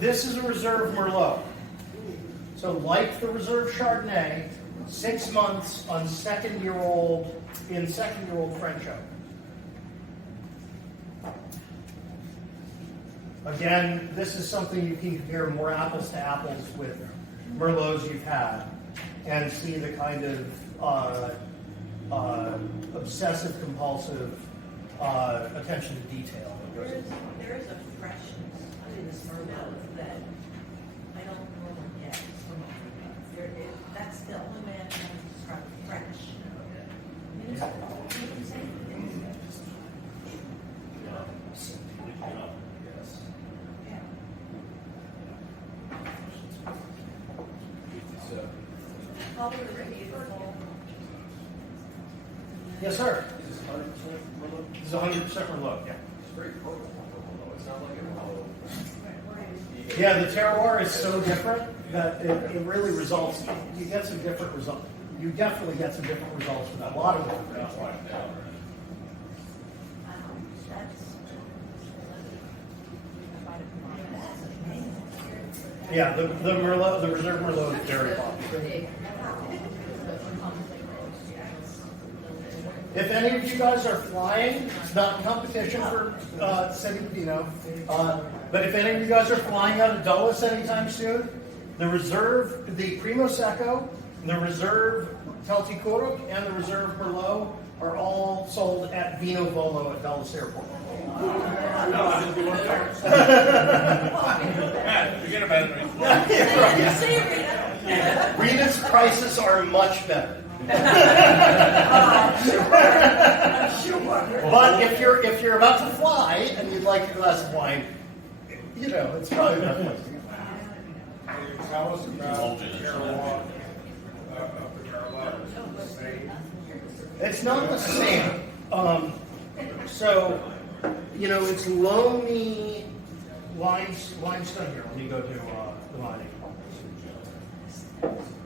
This is a reserve Merlot. So like the reserve Chardonnay, 6 months on second-year-old French oak. Again, this is something you can compare more apples to apples with Merlots you've had and see the kind of obsessive-compulsive attention to detail. There is a freshness in this Merlot that I don't normally get. That's the only way I can describe fresh. You can say things. Probably the radiator full. Yes, sir. Is this 100% Merlot? This is 100% Merlot, yeah. It's very potent. It's not like a Merlot. Yeah, the terroir is so different that it really results, you get some different results. You definitely get some different results from that. A lot of different results. Yeah, the Merlot, the Reserve Merlot is very popular. If any of you guys are flying, it's not competition for sending Vino, but if any of you guys are flying out of Dulles anytime soon, the Reserve, the Primo Secco, the Reserve Telticuruk, and the Reserve Merlot are all sold at Vino Volo at Dulles Airport. Forget about it. Rita's prices are much better. But if you're about to fly and you'd like a glass of wine, you know, it's probably not place to go. Tell us about the Carolina. It's not the same. So, you know, it's loamy limestone here. Let me go to the mining.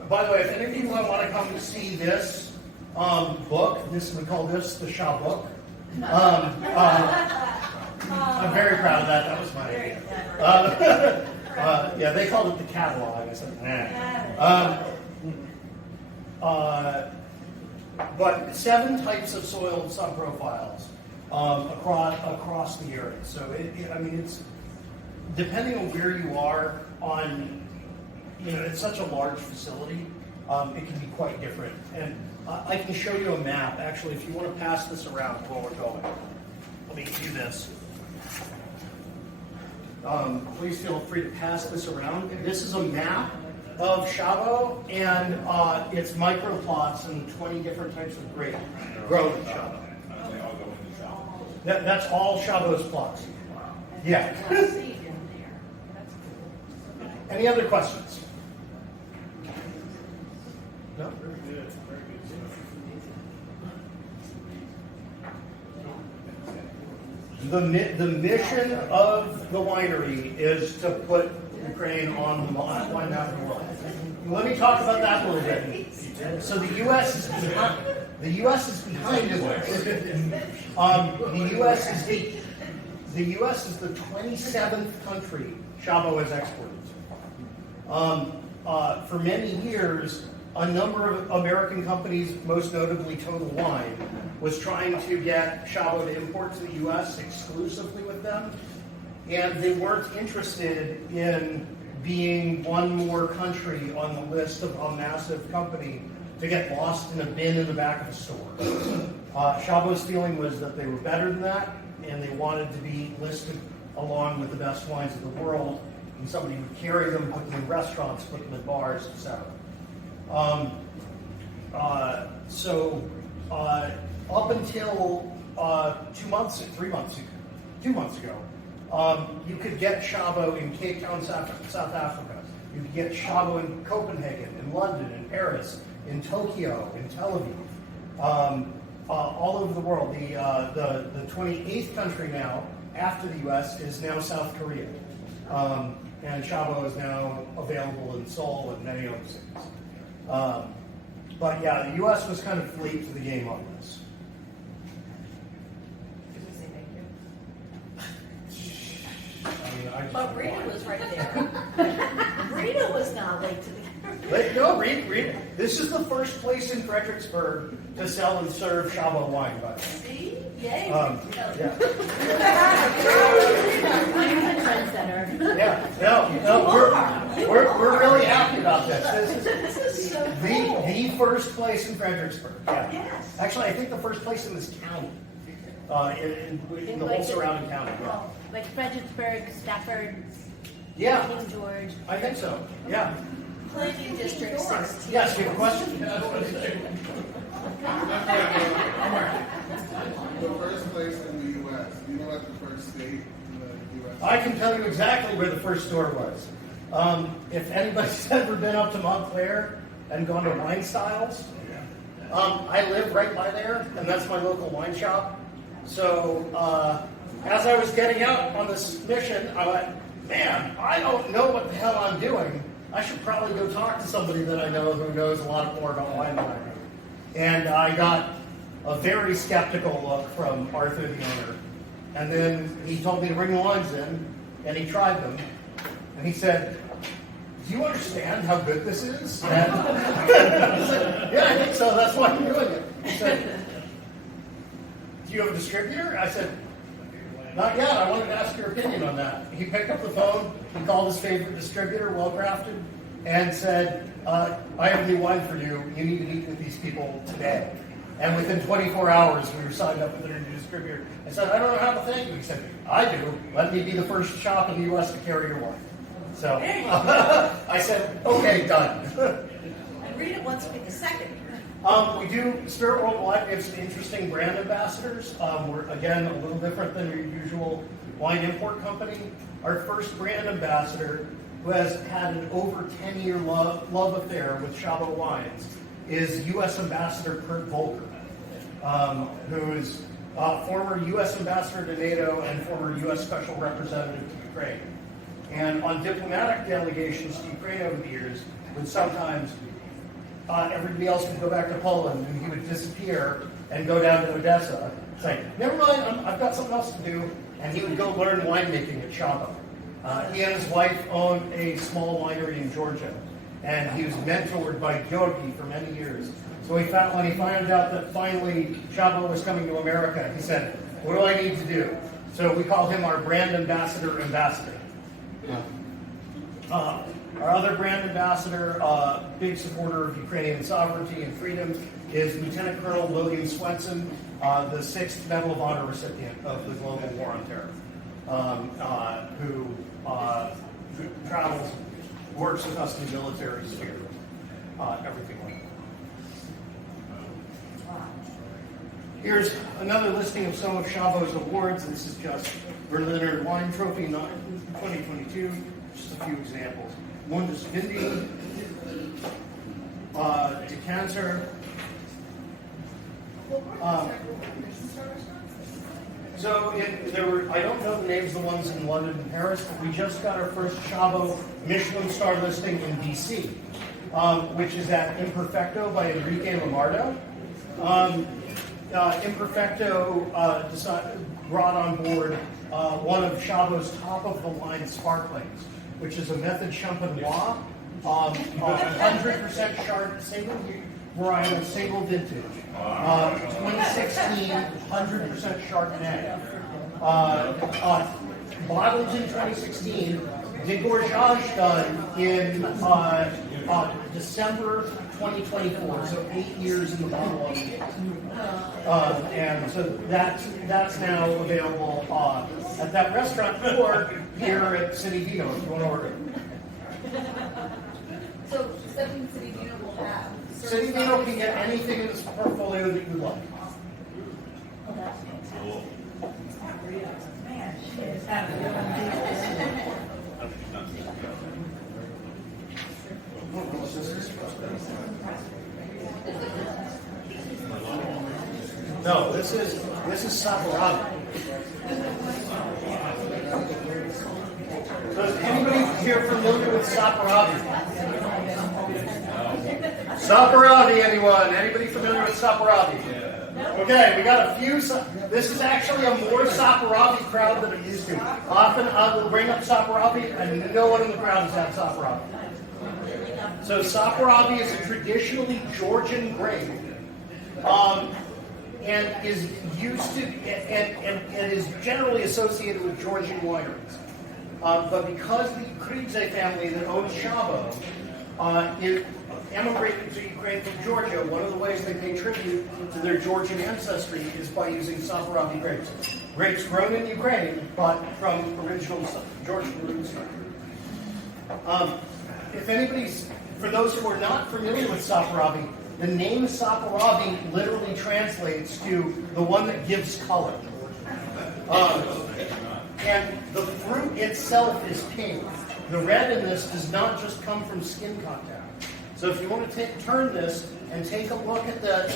By the way, if any of you want to come to see this book, we call this the Shaw book. I'm very proud of that. That was my idea. Yeah, they called it the catalog. I said, nah. But 7 types of soil subprofiles across the area. So I mean, it's depending on where you are on. You know, it's such a large facility. It can be quite different. And I can show you a map. Actually, if you want to pass this around while we're going, let me do this. Please feel free to pass this around. This is a map of Chabot and its microplots and 20 different types of grape grown in Chabot. That's all Chabot's plots. Yeah. Any other questions? No? Very good. Very The mission of the winery is to put Ukraine on the wine map of the world. Let me talk about that a little bit. So the U.S. is behind. The U.S. is behind this. The U.S. is the 27th country Chabot has exported. For many years, a number of American companies, most notably Total Wine, was trying to get Chabot to import to the U.S. exclusively with them, and they weren't interested in being one more country on the list of a massive company to get lost in a bin in the back of a store. Chabot's feeling was that they were better than that, and they wanted to be listed along with the best wines of the world, and somebody would carry them, put them in restaurants, put them in bars, etc. Up until 2 months ago, you could get Chabot in Cape Town, South Africa. You could get Chabot in Copenhagen, in London, in Paris, in Tokyo, in Tel Aviv, all over the world. The 28th country now, after the U.S., is now South Korea. And Chabot is now available in Seoul and many other cities. But yeah, the U.S. was kind of late to the game on this. But Rita was right there. This is the first place in Fredericksburg to sell and serve Shabo wine, by the way. See? Yay. Yeah. I'm the trendsetter. Yeah, no, we're really happy about this. This is so cool. the first place in Fredericksburg. Yeah. Yes. Actually, I think the first place in this county, in the whole surrounding county. Yeah. Like Fredericksburg, Stafford, Yeah, King George. I think so. Yeah. Planning District 16. Yes, you have a question? The first place in the U.S. You know what the first state in the U.S. I can tell you exactly where the first store was. If anybody's ever been up to Montclair and gone to Wine Styles, I live right by there, and that's my local wine shop. So as I was getting out on this mission, I went, man, I don't know what the hell I'm doing. I should probably go talk to somebody that I know who knows a lot more about wine than I do. And I got a very skeptical look from Arthur, the owner. And then he told me to bring the wines in, and he tried them. And he said, do you understand how good this is? And I said, yeah, I think so. That's why I'm doing it. He said, do you have a distributor? I said, not yet. I wanted to ask your opinion on that. He picked up the phone. He called his favorite distributor, Well Crafted, and said, I have a new wine for you. You need to meet with these people today. And within 24 hours, we were signed up with a new distributor. I said, I don't know how to thank you. He said, I do. Let me be the first shop in the U.S. to carry your wine. So I said, okay, done. And Rita wants to be the second. We do SPYRT Worldwide. We have some interesting brand ambassadors. We're, again, a little different than your usual wine import company. Our first brand ambassador, who has had an over 10-year love affair with Shabo wines, is U.S. Ambassador Kurt Volker, who is former U.S. Ambassador to NATO and former U.S. Special Representative to Ukraine. And on diplomatic delegations to Ukraine over the years, when sometimes everybody else would go back to Poland and he would disappear and go down to Odessa, say, never mind, I've got something else to do, and he would go learn winemaking at Shabo. He and his wife own a small winery in Georgia, and he was mentored by Georgi for many years. So when he found out that finally Shabo was coming to America, he said, what do I need to do? So we call him our brand ambassador. Our other brand ambassador, big supporter of Ukrainian sovereignty and freedom, is Lieutenant Colonel Logan Swenson, the 6th Medal of Honor recipient of the Global War on Terror, who travels, works with us in the military sphere, everything like that. Here's another listing of some of Shabo's awards. This is just Berliner Wine Trophy 2022, just a few examples. Mundus Vindi, Decanter. I don't know the names of the ones in London and Paris, but we just got our first Shabo Michelin star listing in DC, which is at Imperfecto by Enrique Lamardo. Imperfecto brought on board one of Shabo's top-of-the-line sparklings, which is a Method Champenois, 100% Chard, single varietal, single vintage, 2016, 100% Chardonnay. Bottled in 2016, degorgeage done in December 2024, so 8 years in the bottle on the and so that's now available at that restaurant or here at City Vino if you want to order it. So something City Vino will have. City Vino can get anything in this portfolio that you like. Man, she is having a No, this is Sakuragi. So is anybody here familiar with Sakuragi? Sakuragi, anyone? Anybody familiar with Sakuragi? Okay, we got a few. This is actually a more Sakuragi crowd than it used to. Often I will bring up Sakuragi, and no one in the crowd has had Sakuragi. So Saperavi is a traditionally Georgian grape, and is used to and is generally associated with Georgian wineries. But because the Kgws family that owns Shabo emigrated to Ukraine from Georgia, one of the ways they pay tribute to their Georgian ancestry is by using Saperavi grapes. Grapes grown in Ukraine, but from original Georgian roots. If anybody's, for those who are not familiar with Saperavi, the name Saperavi literally translates to the one that gives color. And the fruit itself is pink. The red in this does not just come from skin contact. So if you want to turn this and take a look at the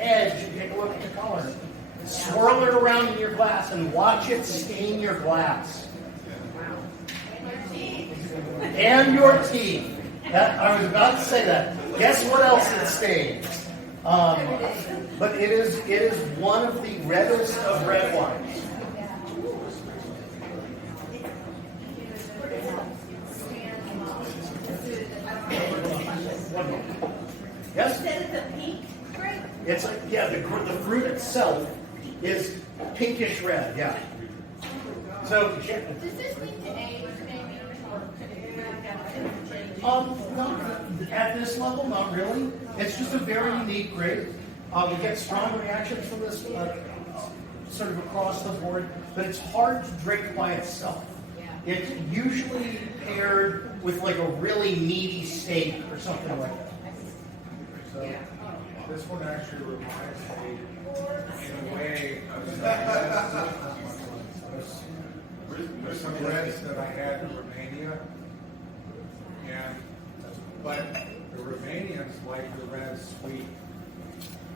edge and take a look at the color, swirl it around in your glass and watch it stain your glass. And your teeth. I was about to say that. Guess what else it stains? But it is one of the reddest of red wines. Yes? You said it's a pink grape? It's the fruit itself is pinkish red. Yeah. So Does this mean to age, maybe, or could it not at this level, not really. It's just a very unique grape. We get strong reactions from this sort of across the board, but it's hard to drink by itself. It's usually paired with like a really meaty steak or something like that. So this one actually reminds me, in a way, of there's some reds that I had in Romania, but the Romanians like the reds sweet.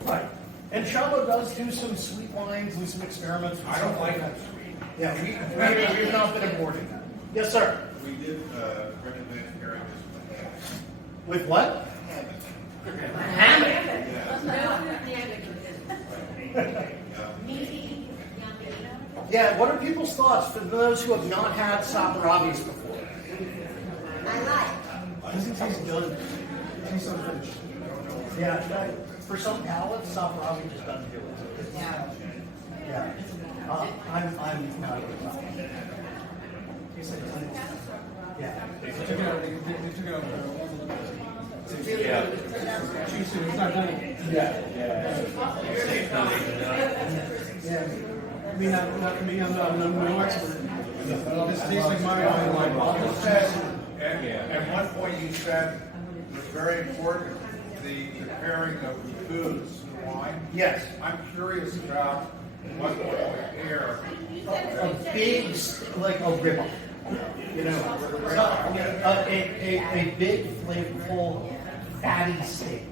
Right. And Shabo does do some sweet wines and some experiments. I don't like them sweet. Yeah, we've not been importing that. Yes, sir. We did recommend pairing this with With what? Hammock. Meaty, yummy. Yeah, what are people's thoughts for those who have not had Saperavis before? I like. Doesn't taste good. Piece of fish. Yeah, for some palates, Saperavi just doesn't do it. Yeah. Yeah. I'm not a good fan. Yeah. They took it out. Yeah. I mean, not me, I'm no expert. This tastes like my wine. You said, at one point you said it was very important, the pairing of the foods and wine. Yes. I'm curious about what would pair. A big, like a ribeye. You know, a big, flavorful, fatty steak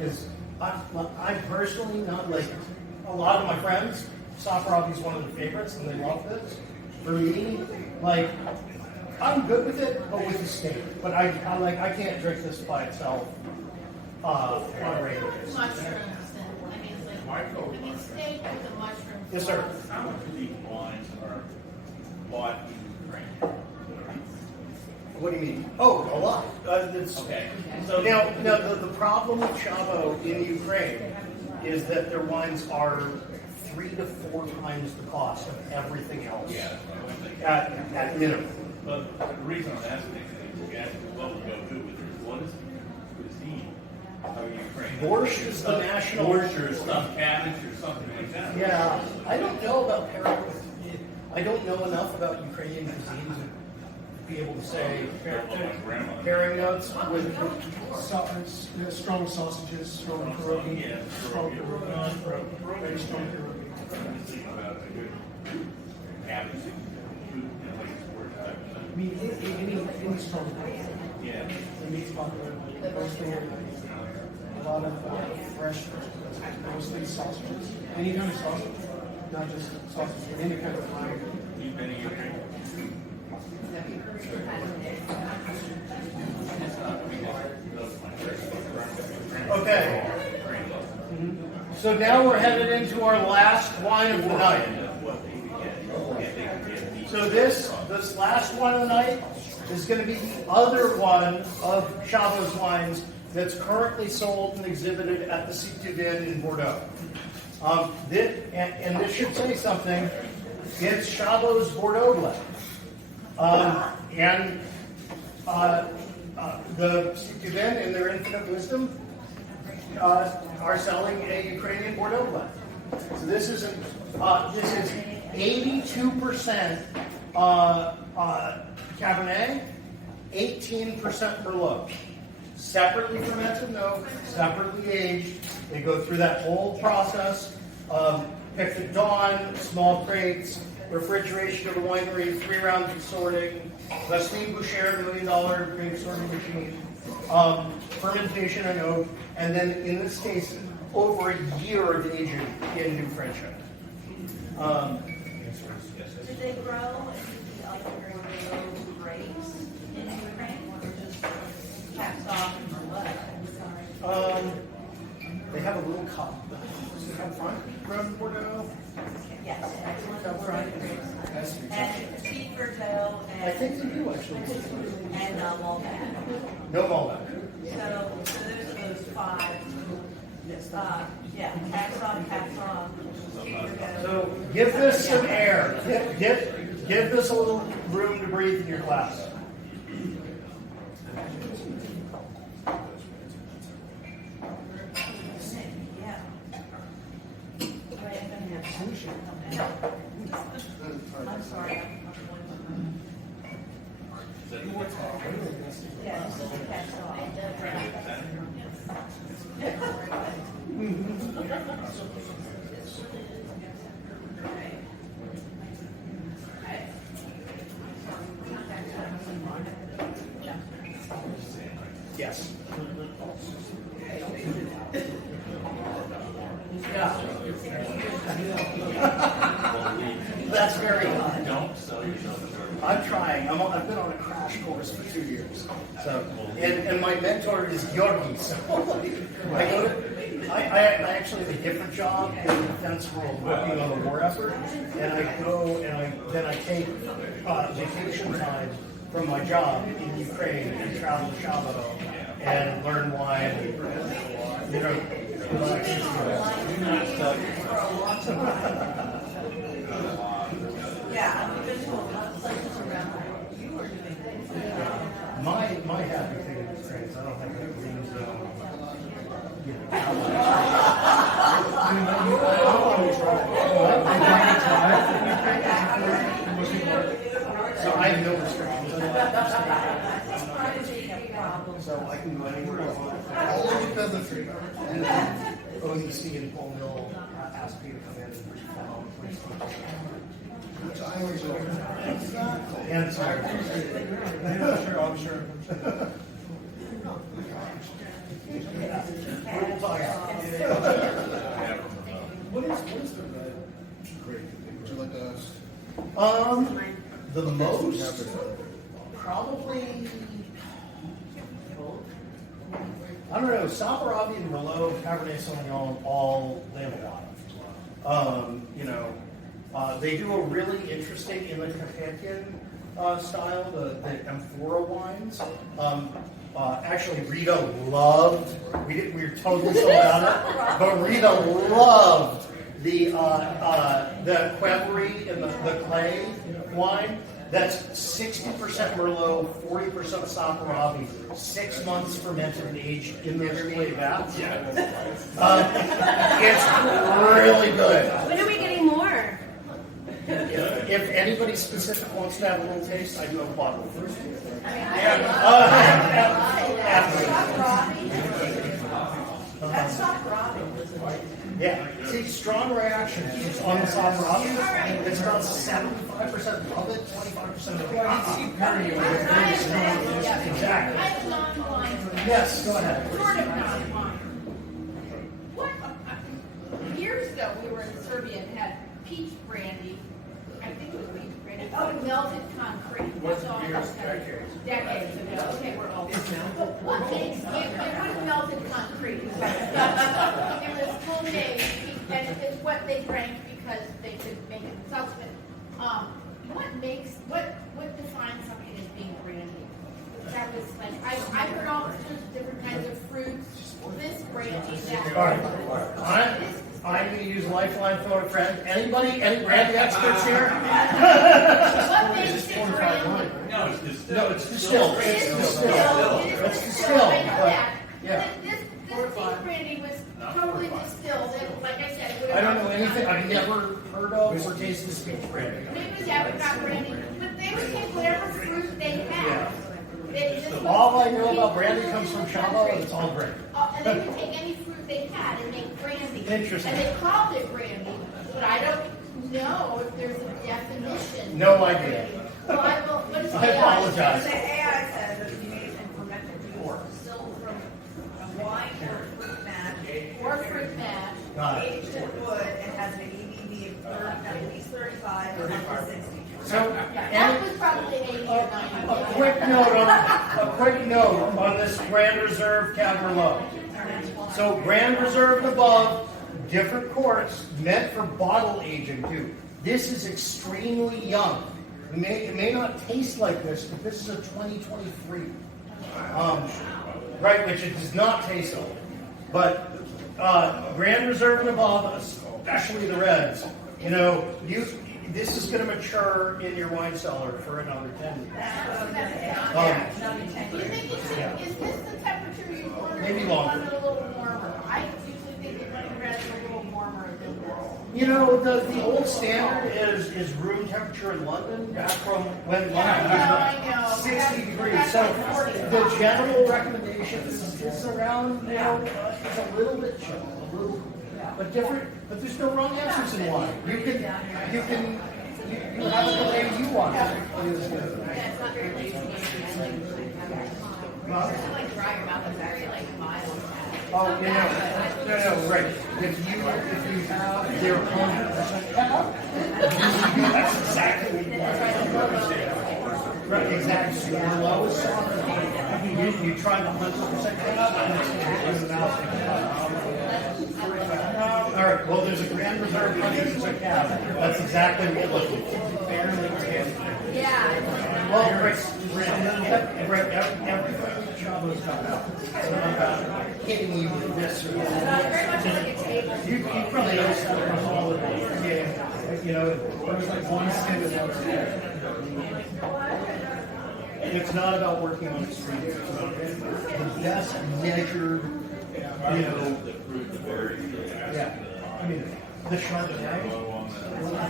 is. I'm personally not like a lot of my friends. Saperavi is one of their favorites, and they love this. For me, like I'm good with it, but with the steak. But I can't drink this by itself on a regular basis. Mushrooms, and, I mean, steak with the mushrooms. Yes, sir. How much of these wines are bought in Ukraine? What do you mean? Oh, a lot. Okay. So now the problem with Shabo in Ukraine is that their wines are 3 to 4 times the cost of everything else. Yeah, that's what I was thinking. At minimum. But the reason I'm asking is what would go good with this? What is cuisine of Ukraine? Borscht is the national. Borscht or stuffed cabbage or something like that. Yeah, I don't know about pairing. I don't know enough about Ukrainian cuisine to be able to say pairing notes with. Strong sausages, strong pierogi, Yeah, strong pierogi, very strong pierogi. I'm thinking about a good cabbage food, like sport type of I thing. mean, any strong food. Yeah. The meat's popular, mostly a lot of fresh, mostly sausages. Any kind of sausage, not just sausage, but any kind of fire. You've been in Ukraine? Okay. So now we're headed into our last wine of the night. So this, the this last one of the night is going to be the other one of Chabot's wines that's currently sold and exhibited at the C2 Vin in Bordeaux. And this should say something. It's Chabot's Bordeaux blend. The C2 Vin, in their infinite wisdom, are selling a Ukrainian Bordeaux blend. So this is 82% Cabernet, 18% Merlot. Separately fermented, no, separately aged. They go through that whole process. Picked at dawn, small crates, refrigeration of the winery, 3 rounds of sorting, Wesleyan Boucher, $1 million grape sorting machine, fermentation and oak, and then in this case, over a year of aging in New French. Do they grow the other grapes in Ukraine, or just caps off and Merlot? They have a little cup. Up front, Grown Bordeaux. Yes, excellent Bordeaux grapes. And Petite Verdot and. I think they do actually. And Malbec. No Malbec. So those are those 5. Yeah, caps on, Petite Verdot. So give this some air. Give this a little room to breathe in your glass. I'm sorry. Yeah, this is the caps off. Yes. Yeah. That's very high. Don't sell yourself short. I'm trying. I've been on a crash course for 2 years. So, and my mentor is Georgi. So I actually have a different job in the defense world, working on the war effort, and I go and then I take vacation time from my job in Ukraine and travel to Chabot and learn wine. And, you know. Yeah, I've been to a lot of places around there. You were doing things. My happy thing in Ukraine is I don't have that green zone. So I have no restrictions. So I can go anywhere I want. All because of free. And then OEC and Paul Mill asked me to come in and follow. And sorry. I'm sure. We'll talk. What is the red grape? Would you like to ask? The most probably I don't know. Saperavi and Merlot, Cabernet Sauvignon, all they have a lot of. They do a really interesting in the Carpathian style, the amphora wines. Actually, Rita loved. We were totally sold out of it, but Rita loved the Quevry and the clay wine. That's 60% Merlot, 40% Saperavi, 6 months fermented and aged in those clay vats. It's really good. When are we getting more? If anybody specific wants to have a little taste, I do have a bottle first. That's Saperavi, isn't it? Yeah. See, strong reaction on the Saperavi. It's about 75% of it, 25% of it. Exactly. I have non-wine. Yes, go ahead. Sort of non-wine. What? Years ago, we were in Serbia and had peach brandy. I think it was peach brandy. Oh, melted concrete. That's all. Decades ago. Okay, we're old. What makes it was melted concrete? It was homemade, and it's what they drank because they could make it themselves. What what defines something as being brandy? That was like, I've heard all sorts of different kinds of fruits, this brandy, that. All right. I'm going to use Lifeline for a friend. Anybody, any brandy experts here? What makes it brandy? No, it's just. No, it's distilled. It is It's distilled. distilled. It is It's distilled. distilled. I know but- that. Yeah. This peach brandy was totally distilled, and like I said, it would have. I don't know anything. I've never heard of or tasted speech brandy. Maybe they haven't got brandy, but they would take whatever fruit they had. This was- All I know about brandy comes from Shabo, and it's all great. And they would take any fruit they had and make brandy. Interesting. And they called it brandy, but I don't know if there's a definition. No idea. Well, what is I AI? apologize. The AI says that you made and fermented before, still from wine or fruit mash. Or fruit mash. Got it. Aged in wood, it has an ABV of at least 35 or up to 60. So, That and was probably 80 or 90. a quick note on this Grand Reserve Cab Merlot. So Grand Reserve and above, different courts, meant for bottle aging too. This is extremely young. It may not taste like this, but this is a 2023. Right, which it does not taste old. But Grand Reserve and above, especially the reds, this is going to mature in your wine cellar for another 10 years. You think is this the temperature you want? Maybe or longer. You want it a little warmer. I usually think it would be rather a little warmer than The old standard is room temperature in London, back from when London I was know. 60 degrees. So the general recommendation is around, is a little bit chill, a little, but different. But there's no wrong answers in wine. You have it the way you want it. it's not very lazy. Like dry your mouth, it's very like mild. Oh, no, right. If you have their 100% cap, that's exactly what you want. Right, exactly. Your low is soft. You try the 100% cap, and it's in the mouth. All right, well, there's a Grand Reserve 100% cap. That's exactly what you're looking for. Yeah. Well, everything Chabo's got out. It's not about hitting you with this or that. You probably know stuff across all of it. Yeah. There's like one standard out. It's not about working on extremes. The best measured, yeah. I mean, the Chardonnay. I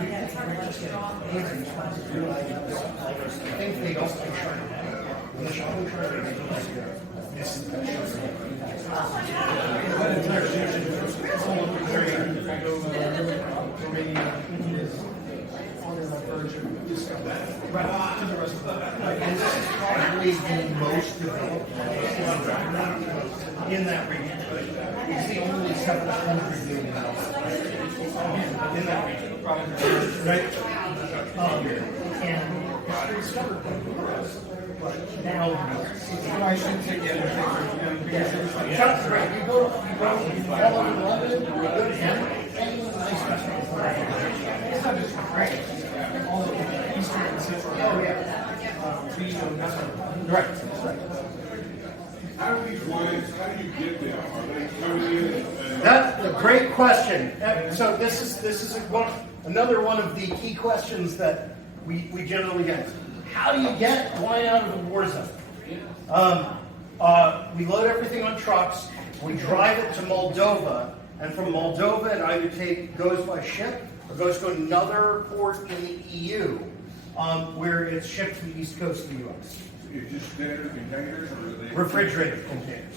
think they don't like Chardonnay. The Chardonnay is and this is probably the most developed in that region. It's the only 700 million in that region, right? And it's discovered now. I shouldn't take anything. Shut right. You go all over London, you go to any nice restaurant. It's not just great. All of the Eastern and Central. Oh yeah. Right. How do these wines, how do you get them? Are they coming in? That's a great question. So this is another one of the key questions that we generally get. How do you get wine out of the war zone? We load everything on trucks. We drive it to Moldova, and from Moldova it either goes by ship or goes to another port in the EU, where it's shipped to the east coast of the U.S. Is just standard containers or are they? Refrigerated containers.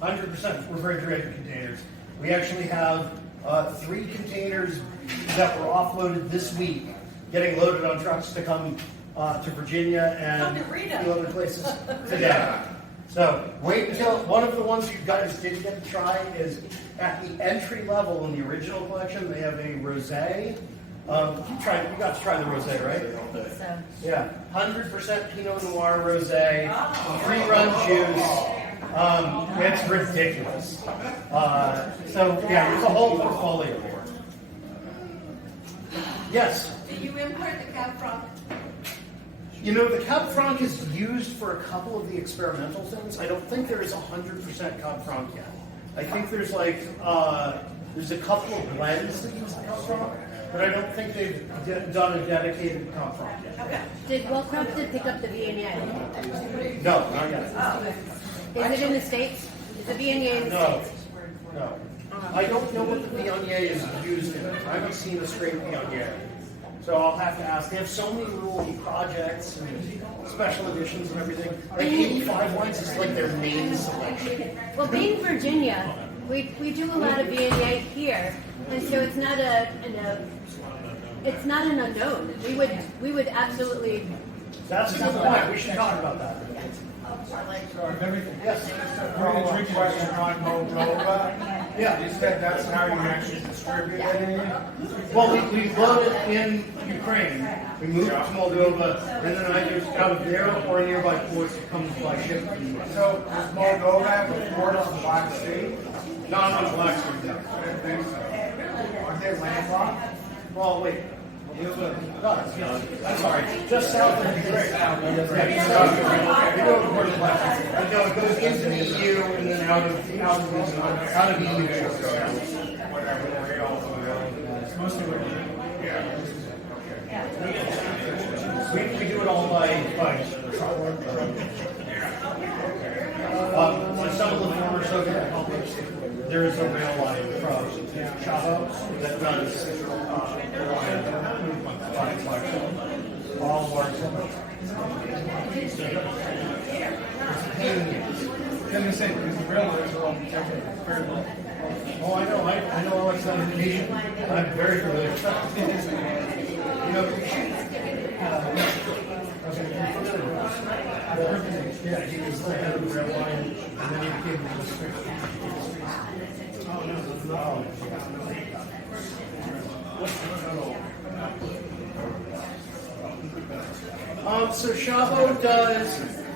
100% refrigerated containers. We actually have 3 containers that were offloaded this week, getting loaded on trucks to come to Virginia and Come to Reno. a few other places today. So wait until one of the ones you guys didn't get to try is at the entry level in the original collection. They have a rosé. You got to try the rosé, right? So, Yeah, 100% Pinot Noir rosé, free-run juice. It's ridiculous. So yeah, there's a whole portfolio here. Yes. Do you import the cab from? You know, the Cab Franc is used for a couple of the experimental things. I don't think there is 100% Cab Franc yet. I think there's like, there's a couple of blends that use the Cab Franc, but I don't think they've done a dedicated Cab Franc yet. Okay. Did Wellcroft pick up the Viognier? No, not yet. Is it in the States? Is the Viognier in the No, States? no. I don't know what the Viognier is used in. I haven't seen a straight Viognier. So I'll have to ask. They have so many little projects and special editions and everything. Like 85 wines is like their main selection. Well, being Virginia, we do a lot of Viognier here, and so it's not it's not an unknown. We would absolutely. That's a good point. We should talk about that. So if everything, Yes. follow-up question on Moldova. Yeah. You said that's how you actually distribute it? Well, we load it in Ukraine. We move it to Moldova, and then I just out of there or nearby ports it comes by ship. So does Moldova have a port on the Black Sea? Not on the Black Sea. I didn't think so. Aren't they landlocked? Well, wait. I'm sorry. Just south of Ukraine. Yeah, we go over the Black Sea. It goes into the EU and then out of EU. Whatever, they all It's mostly what We do it all by truck. On some of the former Soviet republics, there is a rail line from Chavo that runs all large. Then they say, because the railroads are all protected very well. Oh, I know Alexander Venetian. I'm very familiar with that. You know, yeah, he was the head of the rail line, and then he became the district. So Chavo does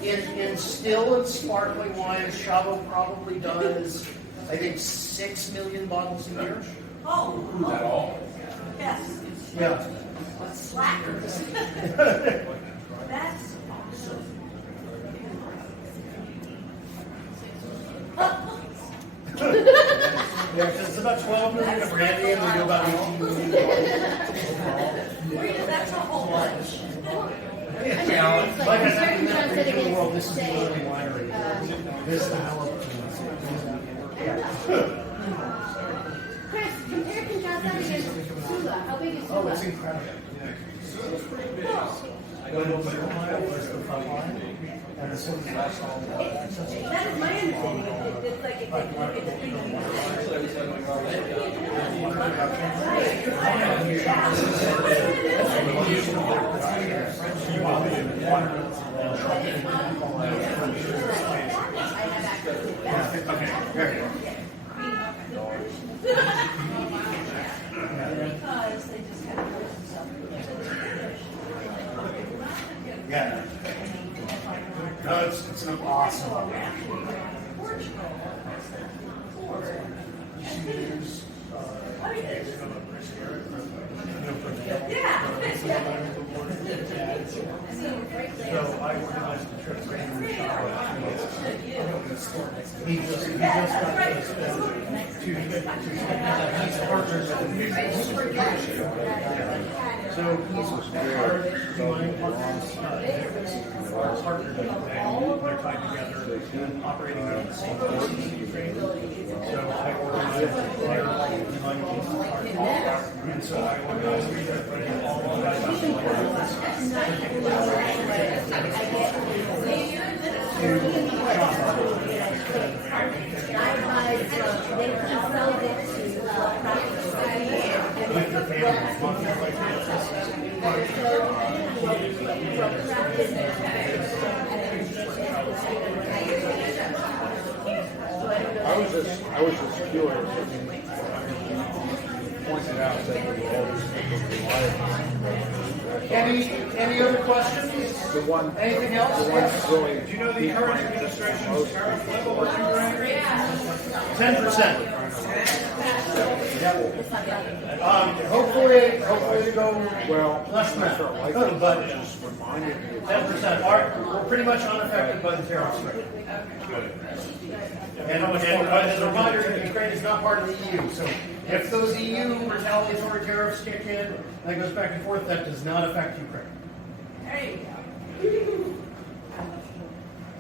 in still and sparkling wines. Chavo probably does, I think, 6 million bottles a year. Oh. Is that all? Yes. Yeah. Slackers. That's awesome. Yeah, it's about 12 million of brandy, and we do about 18 million. Rita, that's a whole bunch. Yeah, like I said, in that region of the world, this is the only winery. This developed. Chris, compare and contrast that against Sula. How big is Oh, it's Sula? incredible. When it was the front line, and as soon as I saw That is my understanding. It's like it's Because they just have to yeah. No, it's an awesome one. So I organized the trip for him to shop. He just got to spend two he's partners with the music. So he's partnering they're tied together and operating out of the same place in Ukraine. So I organized their and so I organized all of that. I was just curious. Pointed out that Any other questions? the one, Anything else? the one that's really. Do you know the current administration's tariff level working rate? 10%. It's not bad. Hopefully to go Well, less than that. But 10%. We're pretty much unaffected by the tariffs right now. And as a reminder, Ukraine is not part of the EU, so if those EU retaliatory tariffs kick in and it goes back and forth, that does not affect Ukraine. There you go.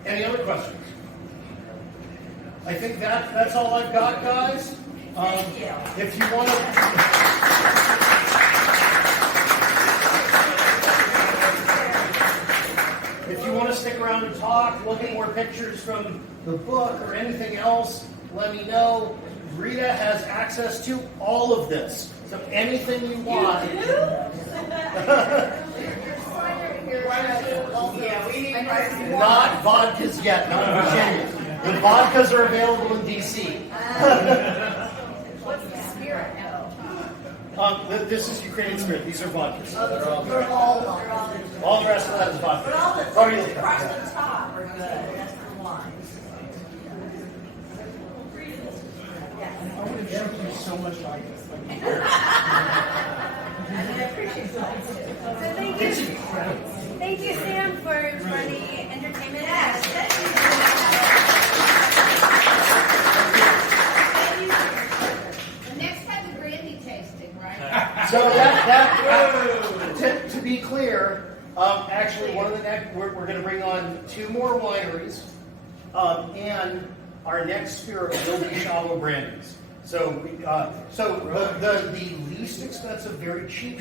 Any other questions? I think that's all I've got, guys. Thank you. If you want to. If you want to stick around and talk, look at more pictures from the book or anything else, let me know. Rita has access to all of this. So anything you want. Yeah, we need Not vodkas yet, not in Virginia. The vodkas are available in DC. What's the spirit? This is Ukrainian spirit. These are vodkas. They're all All the rest of that is vodka. But all the Sorry, things look across up. the top are good. That's the wines. I would have shown you so much like this. And I appreciate that too. So thank you, Sam, for the entertainment. Yes, thank The next time the brandy tasting, right? So to be clear, actually one of the next, we're going to bring on 2 more wineries, and our next spirit will be shallow brandies. So the least expensive, very cheap